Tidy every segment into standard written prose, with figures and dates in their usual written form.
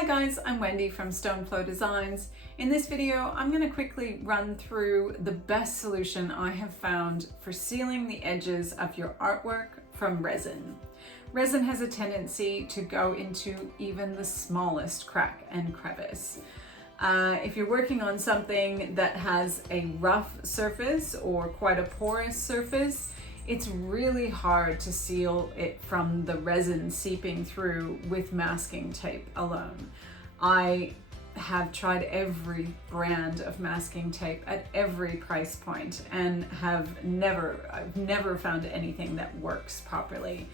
Hi guys, I'm Wendy from Stone Flow Designs. In this video, I'm going to quickly run through the best solution I have found for sealing the edges of your artwork from resin. Resin has a tendency to go into even the smallest crack and crevice. If you're working on something that has a rough surface or quite a porous surface, it's really hard to seal it from the resin seeping through with masking tape alone. I have tried every brand of masking tape at every price point and I've never found anything that works properly.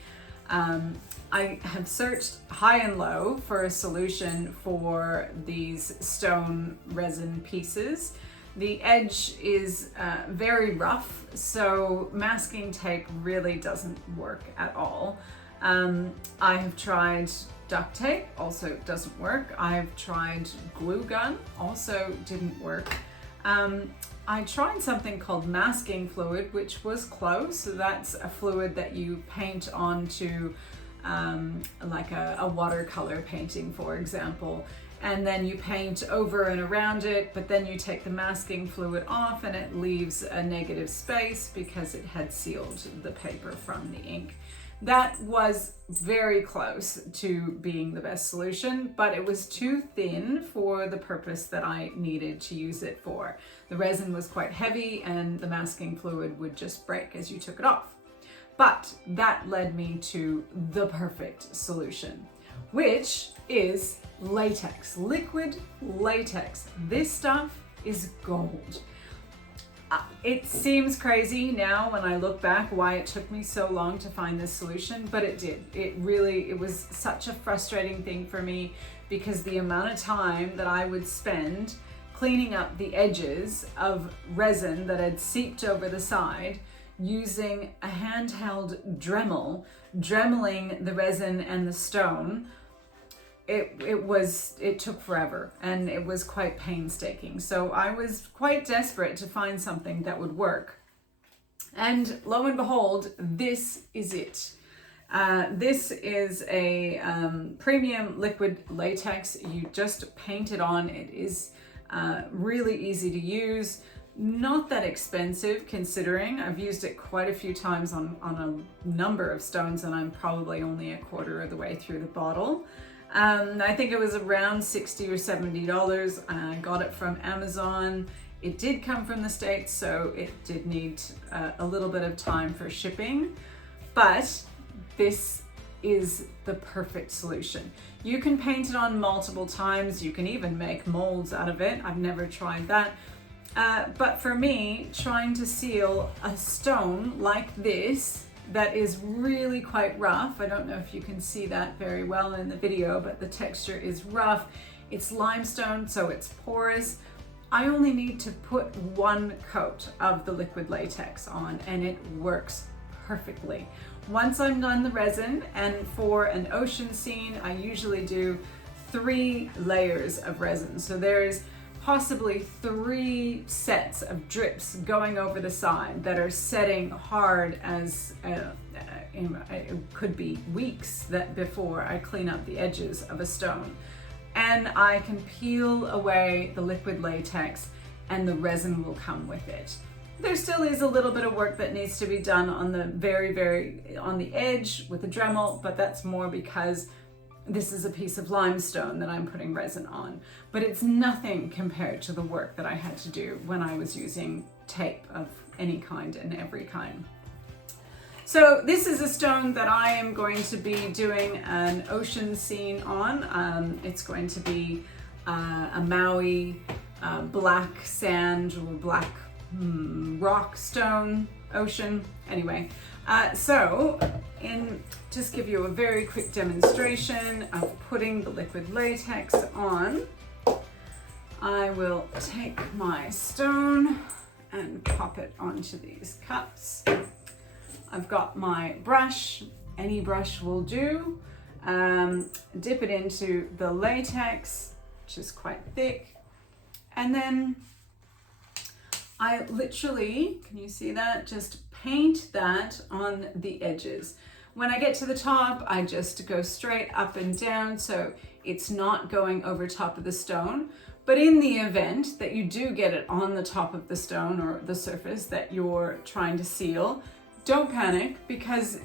I have searched high and low for a solution for these stone resin pieces. The edge is very rough, so masking tape really doesn't work at all. I have tried duct tape, also doesn't work. I've tried glue gun, also didn't work. I tried something called masking fluid, which was close. So that's a fluid that you paint onto like a watercolor painting, for example. And then you paint over and around it, but then you take the masking fluid off and it leaves a negative space because it had sealed the paper from the ink. That was very close to being the best solution, but it was too thin for the purpose that I needed to use it for. The resin was quite heavy and the masking fluid would just break as you took it off. But that led me to the perfect solution, which is latex, liquid latex. This stuff is gold. It seems crazy now when I look back why it took me so long to find this solution, but it did. It was such a frustrating thing for me because the amount of time that I would spend cleaning up the edges of resin that had seeped over the side using a handheld Dremel, dremeling the resin and the stone. It took forever and it was quite painstaking. So I was quite desperate to find something that would work. And lo and behold, this is it. This is a premium liquid latex. You just paint it on. It is really easy to use. Not that expensive considering I've used it quite a few times on a number of stones and I'm probably only a quarter of the way through the bottle. I think it was around $60 or $70. I got it from Amazon. It did come from the States, so it did need a little bit of time for shipping, but this is the perfect solution. You can paint it on multiple times. You can even make molds out of it. I've never tried that. But for me, trying to seal a stone like this that is really quite rough. I don't know if you can see that very well in the video, but the texture is rough. It's limestone, so it's porous. I only need to put one coat of the liquid latex on and it works perfectly. Once I'm done the resin, and for an ocean scene, I usually do 3 layers of resin. So there's possibly 3 sets of drips going over the side that are setting hard as it could be weeks before I clean up the edges of a stone. And I can peel away the liquid latex and the resin will come with it. There still is a little bit of work that needs to be done on the on the edge with the Dremel, but that's more because this is a piece of limestone that I'm putting resin on, but it's nothing compared to the work that I had to do when I was using tape of any kind and every kind. So this is a stone that I am going to be doing an ocean scene on. It's going to be a Maui black sand or black rock stone ocean. Anyway, just give you a very quick demonstration of putting the liquid latex on. I will take my stone and pop it onto these cups. I've got my brush, any brush will do. Dip it into the latex, which is quite thick. And then I literally, can you see that? Just paint that on the edges. When I get to the top, I just go straight up and down so it's not going over top of the stone. But in the event that you do get it on the top of the stone or the surface that you're trying to seal, don't panic, because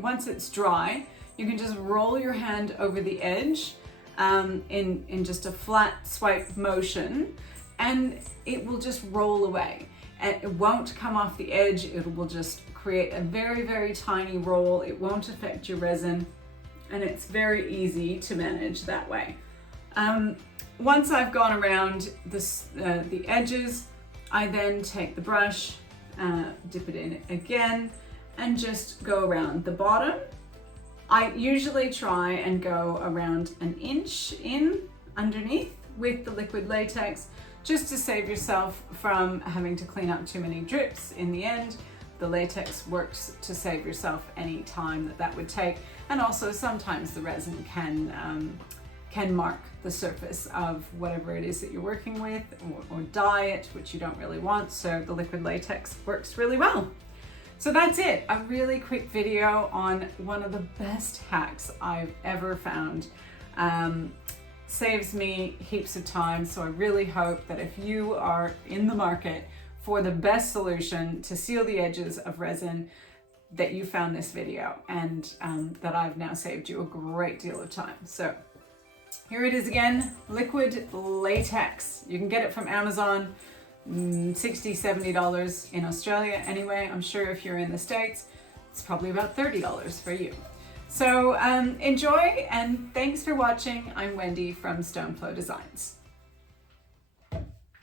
once it's dry, you can just roll your hand over the edge in just a flat swipe motion, and it will just roll away. And it won't come off the edge, it will just create a very, very tiny roll. It won't affect your resin, and it's very easy to manage that way. Once I've gone around the edges, I then take the brush, dip it in again, and just go around the bottom. I usually try and go around an inch in underneath with the liquid latex, just to save yourself from having to clean up too many drips in the end. The latex works to save yourself any time that would take. And also sometimes the resin can mark the surface of whatever it is that you're working with, or dye it, which you don't really want. So the liquid latex works really well. So that's it, a really quick video on one of the best hacks I've ever found. Saves me heaps of time, so I really hope that if you are in the market for the best solution to seal the edges of resin, that you found this video, and that I've now saved you a great deal of time. So here it is again, liquid latex. You can get it from Amazon, $60, $70 in Australia anyway. I'm sure if you're in the States, it's probably about $30 for you. So enjoy, and thanks for watching. I'm Wendy from Stone Flow Designs.